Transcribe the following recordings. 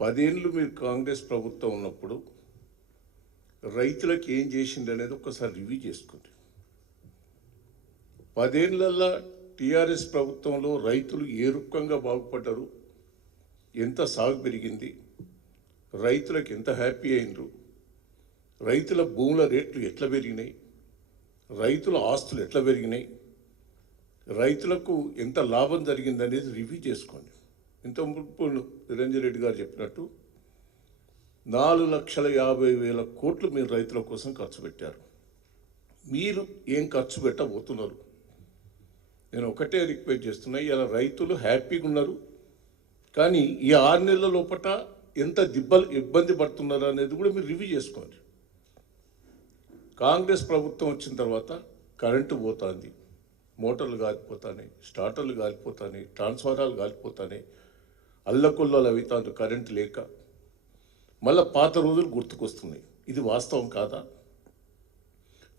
10 ఏళ్ళు మీరు కాంగ్రెస్ ప్రభుత్వం ఉన్నప్పుడు రైతులకు ఏం చేసింది అనేది ఒకసారి రివ్యూ చేసుకోండి. 10 ఏళ్లలో టీఆర్ఎస్ ప్రభుత్వంలో రైతులు ఏ రూపంగా బాగుపడ్డారు, ఎంత సాగు పెరిగింది, రైతులకు ఎంత హ్యాపీ అయినరు, రైతుల భూముల రేట్లు ఎట్లా పెరిగినాయి, రైతుల ఆస్తులు ఎట్లా పెరిగినాయి, రైతులకు ఎంత లాభం జరిగింది అనేది రివ్యూ చేసుకోండి. ఇంత మునుపు నిరంజన్ రెడ్డి గారు చెప్పినట్టు 4,50,000 కోట్లు మీరు రైతుల కోసం ఖర్చు పెట్టారు. మీరు ఏం ఖర్చు పెట్టబోతున్నారు? నేను ఒకటే రిక్వెస్ట్ చేస్తున్నా, ఇలా రైతులు హ్యాపీగా ఉన్నారు, కానీ ఈ 6 నెలల లోపల ఎంత ఇబ్బంది పడుతున్నారు అనేది కూడా మీరు రివ్యూ చేసుకోండి. కాంగ్రెస్ ప్రభుత్వం వచ్చిన తర్వాత కరెంటు పోతుంది, మోటార్లు కాలిపోతాయి, స్టార్టర్లు కాలిపోతాయి, ట్రాన్స్ఫార్మర్లు కాలిపోతాయి, అల్లకొల్లలు అవుతాను కరెంటు లేక. మళ్ళీ పాత రోజులు గుర్తుకొస్తున్నాయి. ఇది వాస్తవం కాదా?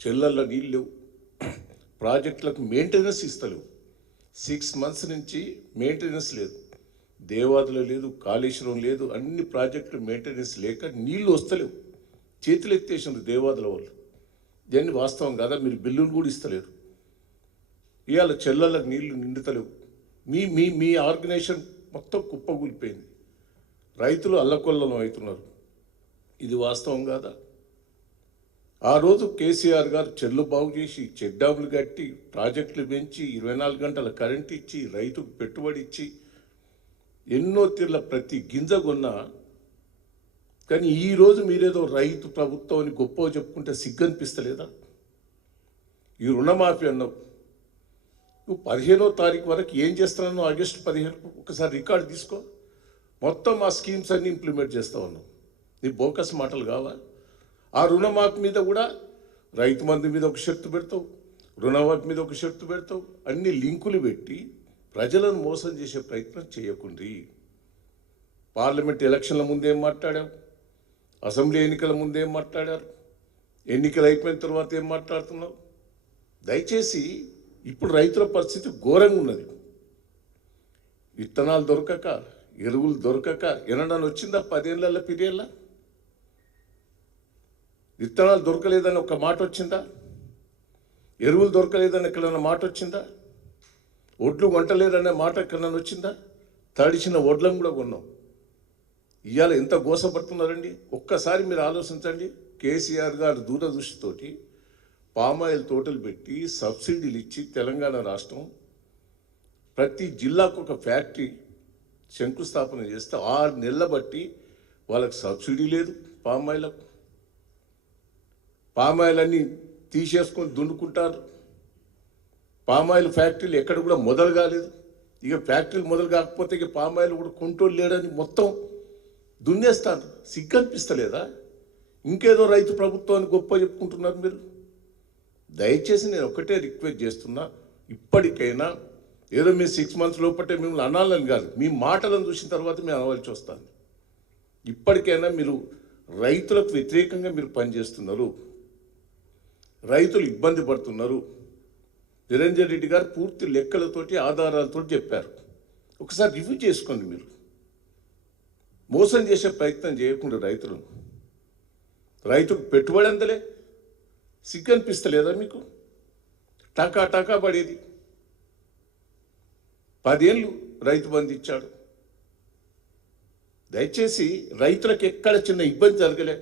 చెల్లల్లో నీళ్ళు లేవు, ప్రాజెక్టులకు మెయింటెనెన్స్ ఇస్తలేవు. 6 months నుంచి మెయింటెనెన్స్ లేదు, దేవాదులు లేదు, కాళేశ్వరం లేదు, అన్ని ప్రాజెక్టులు మెయింటెనెన్స్ లేక నీళ్లు వస్తలేవు. చేతులు ఎత్తేసిండ్రు దేవాదుల వాళ్ళు. దాన్ని వాస్తవం కాదా? మీరు బిల్లులు కూడా ఇస్తలేరు. ఇవాళ చెల్లలకు నీళ్లు నిండుతలేవు. మీ మీ మీ ఆర్గనైజేషన్ మొత్తం కుప్పగూలిపోయింది. రైతులు అల్లకొల్లం అవుతున్నారు. ఇది వాస్తవం కాదా? ఆ రోజు కేసీఆర్ గారు చెల్లు బాగు చేసి, చెక్ డ్యాములు కట్టి, ప్రాజెక్టులు పెంచి, 24 గంటల కరెంట్ ఇచ్చి, రైతుకు పెట్టుబడి ఇచ్చి, ఎన్నో తీర్ల ప్రతి గింజ కొన్నా. కానీ ఈరోజు మీరేదో రైతు ప్రభుత్వం అని గొప్పగా చెప్పుకుంటే సిగ్గనిపిస్తలేదా? ఈ రుణమాఫీ అన్నావు, నువ్వు 15వ తారీఖు వరకు ఏం చేస్తున్నావు? ఆగస్టు 15కు ఒకసారి రికార్డు తీసుకో. మొత్తం ఆ స్కీమ్స్ అన్నీ ఇంప్లిమెంట్ చేస్తా ఉన్నావు. నీ బోకస్ మాటలు కావా? ఆ రుణమాఫీ మీద కూడా రైతు మంది మీద ఒక షరతు పెడతావు, రుణమాఫీ మీద ఒక షరతు పెడతావు. అన్ని లింకులు పెట్టి ప్రజలను మోసం చేసే ప్రయత్నం చేయకుండ్రి. పార్లమెంట్ ఎలక్షన్ల ముందేం మాట్లాడావు, అసెంబ్లీ ఎన్నికల ముందేం మాట్లాడారు, ఎన్నికలు అయిపోయిన తర్వాత ఏం మాట్లాడుతున్నావు? దయచేసి ఇప్పుడు రైతుల పరిస్థితి ఘోరంగా ఉన్నది. విత్తనాలు దొరకక, ఎరువులు దొరకక ఎనడానికి వచ్చిందా 10 ఏళ్ళ పీరియడ్లా? విత్తనాలు దొరకలేదని ఒక మాట వచ్చిందా? ఎరువులు దొరకలేదని ఎక్కడన్నా మాట వచ్చిందా? ఒడ్లు కొంటలేదనే మాట ఎక్కడన్నా వచ్చిందా? తడిచిన ఒడ్లను కూడా కొన్నాం. ఇవాళ ఎంత గోసపడుతున్నారండి? ఒక్కసారి మీరు ఆలోచించండి. కేసీఆర్ గారు దూరదృష్టితోటి పామాయిల్ తోటలు పెట్టి సబ్సిడీలు ఇచ్చి తెలంగాణ రాష్ట్రం ప్రతి జిల్లాకు ఒక ఫ్యాక్టరీ శంకుస్థాపన చేస్తే 6 నెలల బట్టి వాళ్ళకి సబ్సిడీ లేదు. పామాయిల్ అన్నీ తీసేసుకొని దున్నుకుంటారు. పామాయిల్ ఫ్యాక్టరీలు ఎక్కడ కూడా మొదలు కాలేదు. ఇక ఫ్యాక్టరీలు మొదలు కాకపోతే ఇక పామాయిల్ కూడా కొంట్రోల్ లేడని మొత్తం దున్నేస్తాను. సిగ్గనిపిస్తలేదా? ఇంకేదో రైతు ప్రభుత్వాన్ని గొప్ప చెప్పుకుంటున్నారు మీరు. దయచేసి నేను ఒకటే రిక్వెస్ట్ చేస్తున్నా, ఇప్పటికైనా ఏదో మీ 6 months లోపటే మిమ్మల్ని అనాలని కాదు, మీ మాటలను చూసిన తర్వాత మేము అనవలసి వస్తాను. ఇప్పటికైనా మీరు రైతులకు వ్యతిరేకంగా మీరు పనిచేస్తున్నారు, రైతులు ఇబ్బంది పడుతున్నారు. నిరంజన్ రెడ్డి గారు పూర్తి లెక్కలతోటి ఆధారాలతో చెప్పారు. ఒకసారి రివ్యూ చేసుకోండి. మీరు మోసం చేసే ప్రయత్నం చేయకుండా రైతుకు పెట్టుబడి అందలే. సిగ్గనిపిస్తలేదా మీకు? టకా పడేది. 10 ఏళ్ళు రైతు బంధు ఇచ్చాడు. దయచేసి రైతులకు ఎక్కడ చిన్న ఇబ్బంది జరగలే.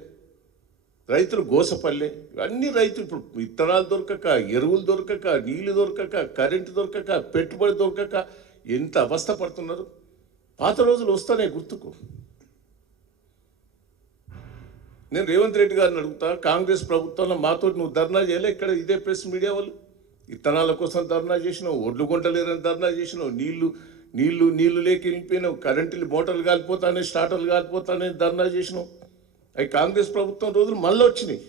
రైతులు గోసపల్లె అన్ని రైతులు ఇప్పుడు విత్తనాలు దొరకక, ఎరువులు దొరకక, నీళ్లు దొరకక, కరెంటు దొరకక, పెట్టుబడి దొరకక ఎంత అవస్థ పడుతున్నారు. పాత రోజులు వస్తానే గుర్తుకు. నేను రేవంత్ రెడ్డి గారిని అడుగుతా, కాంగ్రెస్ ప్రభుత్వంలో మాతో నువ్వు ధర్నా చేయలే? ఇక్కడ ఇదే ప్రెస్ మీడియా వాళ్ళు విత్తనాల కోసం ధర్నా చేసినావు, ఒడ్లు కొంటలేరని ధర్నా చేసినావు, నీళ్లు లేక వెళ్ళిపోయినావు, కరెంటు మోటార్లు కాలిపోతానే, స్టార్టర్లు కాలిపోతానే ధర్నా చేసినావు. అవి కాంగ్రెస్ ప్రభుత్వం రోజులు మళ్ళీ వచ్చినాయి.